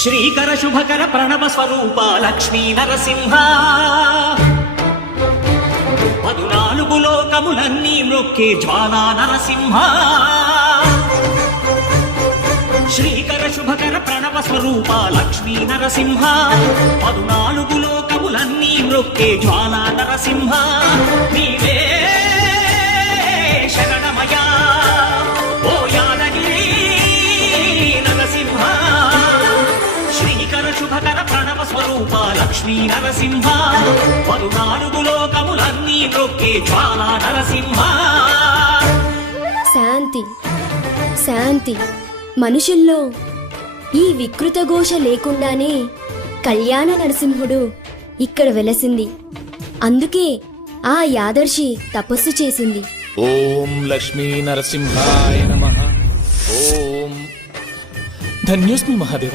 శ్రీకర శుభకర ప్రణవ స్వరూప లక్ష్మీ నరసింహ 14 లోకములన్నీ మ్రొక్కే జ్వాలా నరసింహ శ్రీకర శుభకర ప్రణవ స్వరూప లక్ష్మీ నరసింహ 14 లోకములన్నీ మ్రొక్కే జ్వాలా నరసింహ నీవే శరణమయా ఓ యాదగిరి నరసింహ శ్రీకర శుభకర ప్రణవ స్వరూప లక్ష్మీ నరసింహ 14 లోకములన్నీ మ్రొక్కే జ్వాలా నరసింహ. శాంతి శాంతి. మనుషుల్లో ఈ వికృత ఘోష లేకుండానే కళ్యాణ నరసింహుడు ఇక్కడ వెలసింది. అందుకే ఆ యాదర్శి తపస్సు చేసింది. ఓం లక్ష్మీ నరసింహాయ నమః. ఓం ధన్యోస్మి మహాదేవ.